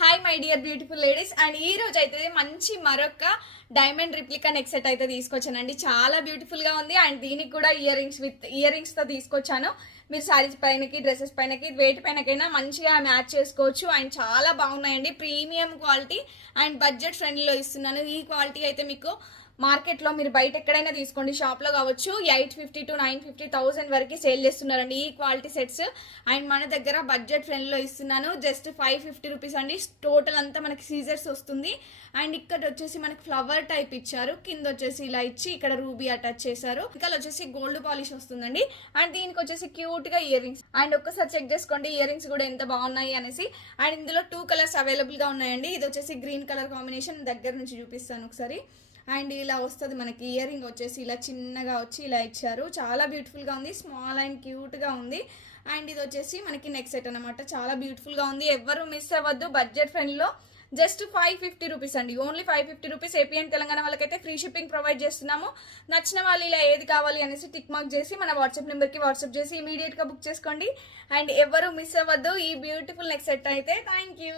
Hi my dear beautiful ladies. And ఈ రోజు అయితే మంచి మరొక డైమండ్ రిప్లికా నెక్ సెట్ అయితే తీసుకొచ్చానండి. చాలా బ్యూటిఫుల్ గా ఉంది. అండ్ దీనికి కూడా ఇయర్ రింగ్స్ తో తీసుకొచ్చాను. మీరు శారీస్ పైనకి, డ్రెస్సెస్ పైనకి, వేటి పైనకైనా మంచిగా మ్యాచ్ చేసుకోవచ్చు. అండ్ చాలా బాగున్నాయండి. ప్రీమియం క్వాలిటీ అండ్ బడ్జెట్ ఫ్రెండ్లీలో ఇస్తున్నాను. ఈ క్వాలిటీ అయితే మీకు మార్కెట్లో మీరు బయట ఎక్కడైనా తీసుకోండి, షాప్లో కావచ్చు, 850 to 950,000 వరకు సేల్ చేస్తున్నారండి ఈ క్వాలిటీ సెట్స్. అండ్ మన దగ్గర బడ్జెట్ ఫ్రెండ్లో ఇస్తున్నాను. జస్ట్ 550 రూపీస్ అండి. టోటల్ అంతా మనకి సీజర్స్ వస్తుంది. అండ్ ఇక్కడ వచ్చేసి మనకి ఫ్లవర్ టైప్ ఇచ్చారు. కింద వచ్చేసి ఇలా ఇచ్చి ఇక్కడ రూబీ అటాచ్ చేశారు. ఇంకా వచ్చేసి గోల్డ్ పాలిష్ వస్తుందండి. అండ్ దీనికి వచ్చేసి క్యూట్ గా ఇయర్ రింగ్స్. అండ్ ఒక్కసారి చెక్ చేసుకోండి ఇయర్ రింగ్స్ కూడా ఎంత బాగున్నాయి అనేసి. అండ్ ఇందులో 2 కలర్స్ అవైలబుల్ గా ఉన్నాయండి. ఇది వచ్చేసి గ్రీన్ కలర్ కాంబినేషన్. దగ్గర నుంచి చూపిస్తాను ఒకసారి. అండ్ ఇలా వస్తుంది మనకి ఇయర్ రింగ్ వచ్చేసి ఇలా చిన్నగా వచ్చి ఇలా ఇచ్చారు. చాలా బ్యూటిఫుల్గా ఉంది. స్మాల్ అండ్ క్యూట్గా ఉంది. అండ్ ఇది వచ్చేసి మనకి నెక్ సెట్ అనమాట. చాలా బ్యూటిఫుల్గా ఉంది. ఎవరు మిస్ అవ్వద్దు. బడ్జెట్ ఫ్రెండ్లో జస్ట్ 550 రూపీస్ అండి. Only 550 rupees. AP and Telangana వాళ్ళకైతే ఫ్రీ షిప్పింగ్ ప్రొవైడ్ చేస్తున్నాము. నచ్చిన వాళ్ళు ఇలా ఏది కావాలి అనేసి టిక్ మార్క్ చేసి మన వాట్సాప్ నెంబర్కి వాట్సాప్ చేసి ఇమీడియట్గా బుక్ చేసుకోండి. అండ్ ఎవరు మిస్ అవ్వద్దు ఈ బ్యూటిఫుల్ నెక్ సెట్ అయితే. Thank you.